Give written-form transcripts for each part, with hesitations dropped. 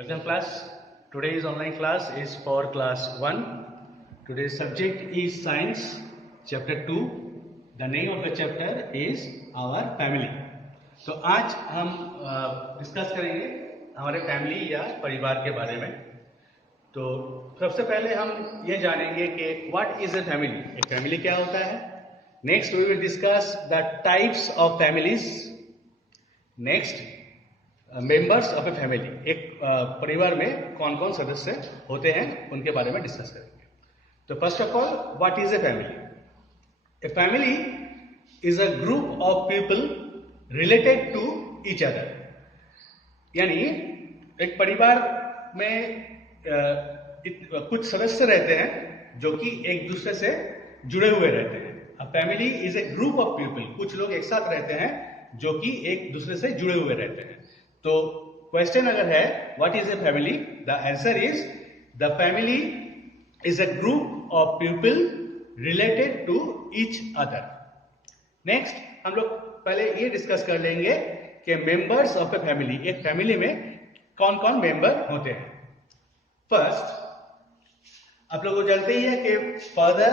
Welcome class. Today's online class is for class 1. Today's subject is science chapter 2. The name of the chapter is our family. तो आज हम discuss करेंगे हमारे family या परिवार के बारे में। तो सबसे पहले हम ये जानेंगे कि व्हाट इज अ फैमिली, एक फैमिली क्या होता है। Next we will discuss the types of families. Next members of a family, एक परिवार में कौन कौन सदस्य होते हैं उनके बारे में डिस्कस करेंगे। तो first of all, what is a family? A family is a group of people related to each other. यानी एक परिवार में कुछ सदस्य रहते हैं जो कि एक दूसरे से जुड़े हुए रहते हैं। A family is a group of people, कुछ लोग एक साथ रहते हैं जो कि एक दूसरे से जुड़े हुए रहते हैं। तो क्वेश्चन अगर है what is a family, the answer is the family is a group of people related to each other. Next हम लोग पहले ये डिस्कस कर लेंगे कि मेंबर्स ऑफ ए फैमिली, एक फैमिली में कौन कौन मेंबर होते हैं। फर्स्ट, आप लोग को जानते ही है कि फादर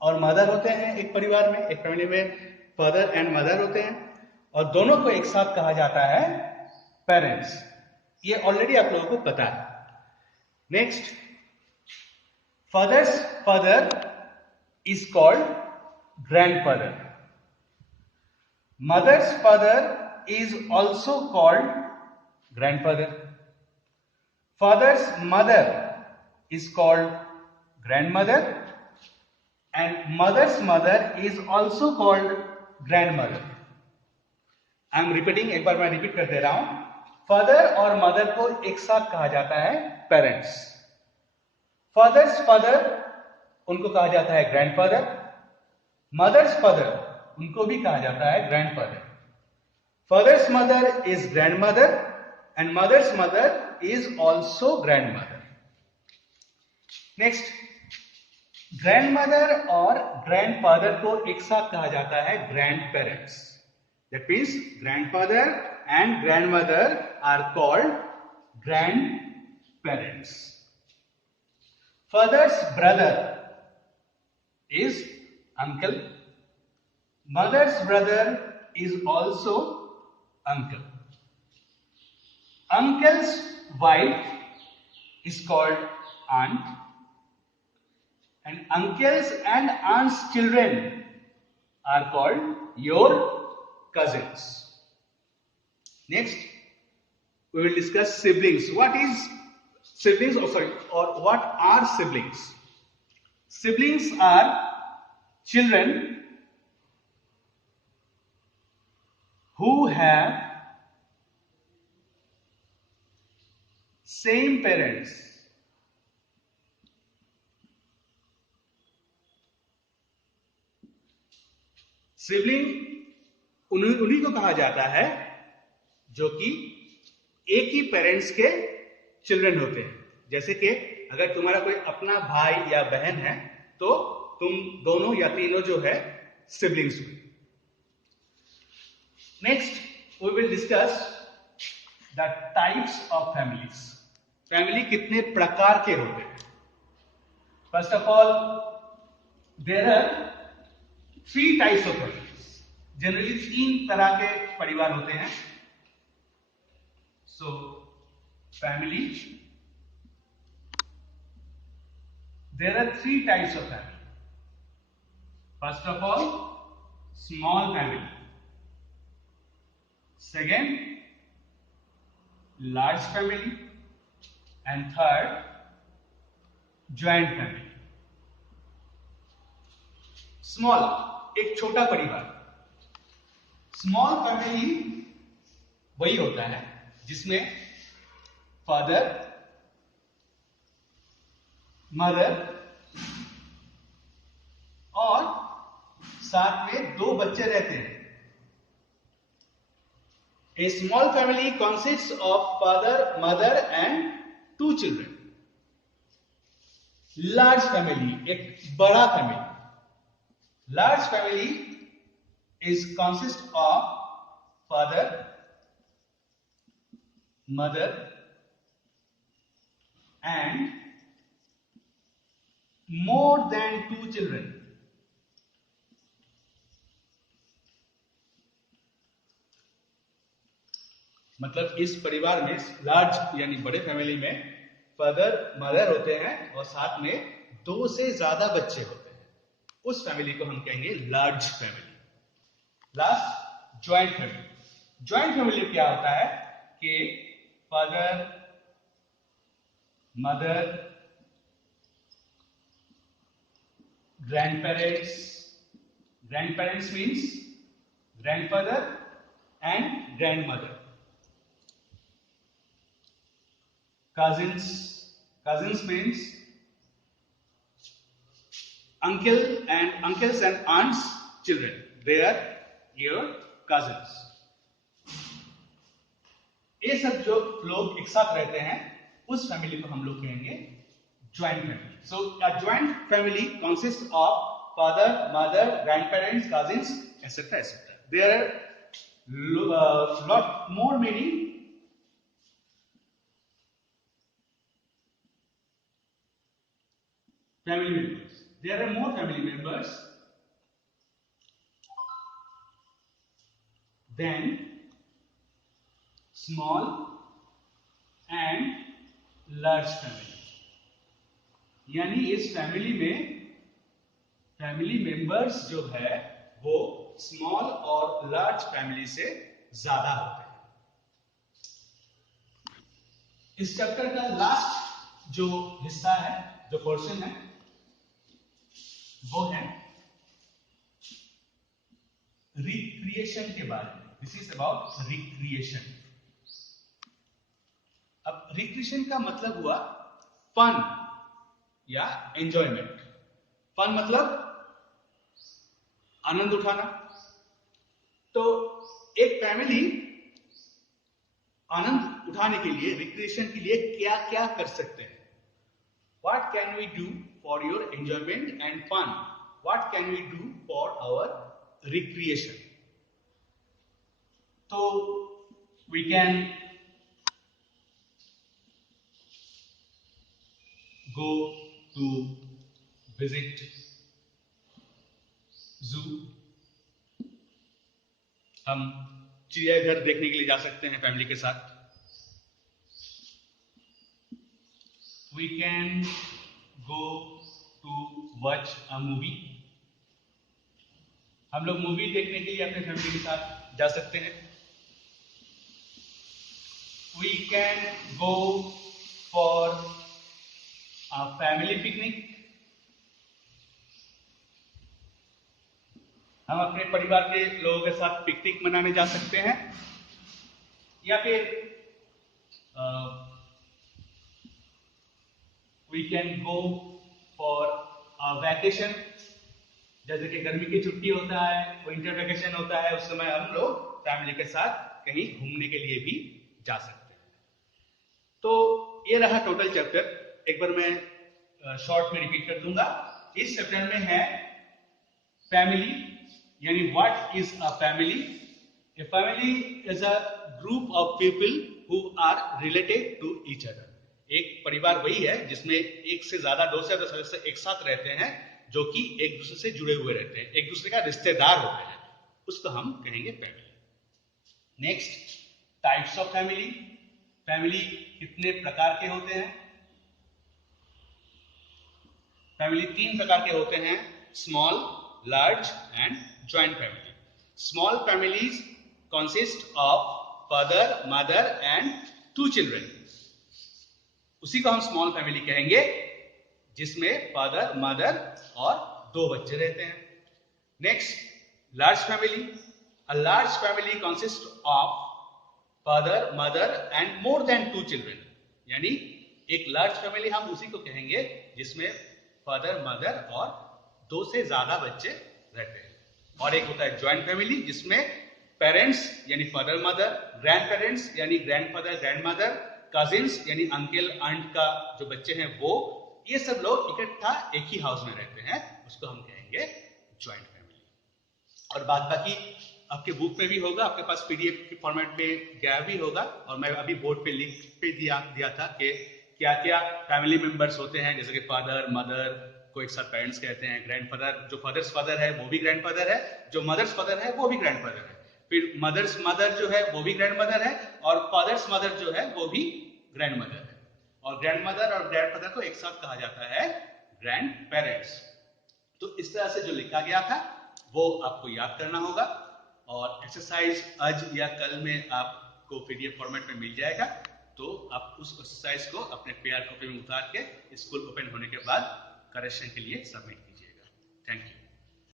और मदर होते हैं एक परिवार में, एक फैमिली में फादर एंड मदर होते हैं और दोनों को एक साथ कहा जाता है पेरेंट्स। ये ऑलरेडी आप लोगों को पता है। Next, father's father is called grandfather. Mother's father is also called grandfather. Father's mother is called grandmother and mother's mother is also called grandmother. I am repeating, एक बार मैं रिपीट कर दे रहा हूं। फादर और मदर को एक साथ कहा जाता है पेरेंट्स। फादर्स फादर उनको कहा जाता है ग्रैंडफादर। मदर्स फादर उनको भी कहा जाता है grandfather. Father's mother is grandmother and mother's mother is also grandmother. Next, grandmother और grandfather को एक साथ कहा जाता है grandparents. That means grandfather and grandmother are called grandparents. Father's brother is uncle. Mother's brother is also uncle. Uncle's wife is called aunt and uncles and aunts children are called your cousins. Next we will discuss siblings. What is siblings, or what are siblings? Siblings are children who have same parents. Sibling उन्हीं को कहा जाता है जो कि एक ही parents के children होते हैं। जैसे कि अगर तुम्हारा कोई अपना भाई या बहन है तो तुम दोनों या तीनों जो है सिबलिंग्स हुए। Next we will discuss the types of families. Family कितने प्रकार के होते हैं? First of all, there are 3 types of families. Generally 3 तरह के परिवार होते हैं। So family, there are 3 types of family. First of all, small family. Second, large family, and third, joint family. Small, एक छोटा परिवार। स्मॉल फैमिली वही होता है जिसमें फादर, मदर और साथ में 2 बच्चे रहते हैं। A small family consists of father, mother and 2 children. Large family, एक बड़ा family. Large family consists of father, mother and more than 2 children. मतलब इस परिवार में, लार्ज यानी बड़े फैमिली में फादर मदर होते हैं और साथ में 2 से ज्यादा बच्चे होते हैं, उस फैमिली को हम कहेंगे large family. Last, joint family. Joint family क्या होता है कि father mother, grandparents, grandparents means grandfather and grandmother, cousins, cousins means uncles and aunts children, they are your cousins। ये सब जो लोग एक साथ रहते हैं उस फैमिली को हम लोग कहेंगे joint family. So a joint family consist of father mother grandparents cousins etcetera etcetera. There are lot more many family members. There are more family members than small and large family। यानी इस family में family members जो है वो small और large family से ज्यादा होते हैं। इस चैप्टर का लास्ट जो हिस्सा है, जो पोर्शन है, वो है रिक्रिएशन के बारे में। This is about recreation. अब रिक्रिएशन का मतलब हुआ फन या एंजॉयमेंट। फन मतलब आनंद उठाना। तो एक फैमिली आनंद उठाने के लिए, रिक्रिएशन के लिए क्या क्या कर सकते हैं? What can we do for your enjoyment and fun? What can we do for our recreation? So we can go to visit zoo। हम चिड़ियाघर देखने के लिए जा सकते हैं फैमिली के साथ। We can go to watch a movie। हम लोग मूवी देखने के लिए अपने फैमिली के साथ जा सकते हैं। We can go for a family picnic। हम अपने परिवार के लोगों के साथ पिकनिक मनाने जा सकते हैं। या फिर we can go for a vacation। जैसे कि गर्मी की छुट्टी होता है, विंटर वेकेशन होता है, उस समय हम लोग फैमिली के साथ कहीं घूमने के लिए भी जा सकते हैं। तो ये रहा टोटल चैप्टर। एक बार मैं शॉर्ट में रिपीट कर दूंगा। इस चैप्टर में है फैमिली, यानी what is a family. A family is a group of people who are related to each other. एक परिवार वही है जिसमें एक से ज्यादा, 2 से ज्यादा सदस्य एक साथ रहते हैं, जो कि एक दूसरे से जुड़े हुए रहते हैं, एक दूसरे का रिश्तेदार होते हैं, उसको हम कहेंगे family. Next, types of family. Family कितने प्रकार के होते हैं? फैमिली 3 प्रकार के होते हैं, small, large and joint family. Small families consist of father mother and 2 children. उसी को हम स्मॉल फैमिली कहेंगे, जिसमें फादर मदर और 2 बच्चे रहते हैं। Next, large family. A large family consist of father mother and more than 2 children. यानी एक लार्ज फैमिली हम उसी को कहेंगे जिसमें फादर मदर और 2 से ज्यादा बच्चे रहते हैं। और एक होता है ज्वाइंट फैमिली, जिसमें पेरेंट्स यानी फादर मदर, ग्रैंड पेरेंट्स यानी ग्रैंडफादर ग्रैंडमदर, कजिन्स यानी अंकल आंट का जो बच्चे हैं वो, ये सब लोग इकट्ठा एक ही हाउस में रहते हैं, उसको हम कहेंगे ज्वाइंट फैमिली। और बात बाकी आपके बुक में भी होगा, आपके पास पीडीएफ के फॉर्मेट में गया भी होगा, और मैं अभी बोर्ड पे लिख पे दिया था कि क्या क्या फैमिली मेंबर्स होते हैं, जैसे कि फादर, मदर को एक साथ पेरेंट्स कहते हैं, ग्रैंडफादर, जो फादर्स फादर है वो भी ग्रैंडफादर है, जो मदर्स फादर है वो भी ग्रैंडफादर है, फिर मदर्स मदर जो है वो भी ग्रैंडमदर है, और फादर्स मदर जो है वो भी ग्रैंडमदर है, और ग्रैंडमदर और ग्रैंडफादर को एक साथ कहा जाता है ग्रैंड पेरेंट्स। तो इस तरह से जो लिखा गया था वो आपको याद करना होगा, और एक्सरसाइज आज या कल में आपको पीडीएफ फॉर्मेट में मिल जाएगा, तो आप उस एक्सरसाइज को अपने पेयर कॉपी में उतार के स्कूल ओपन होने के बाद करेक्शन के लिए सबमिट कीजिएगा। Thank you.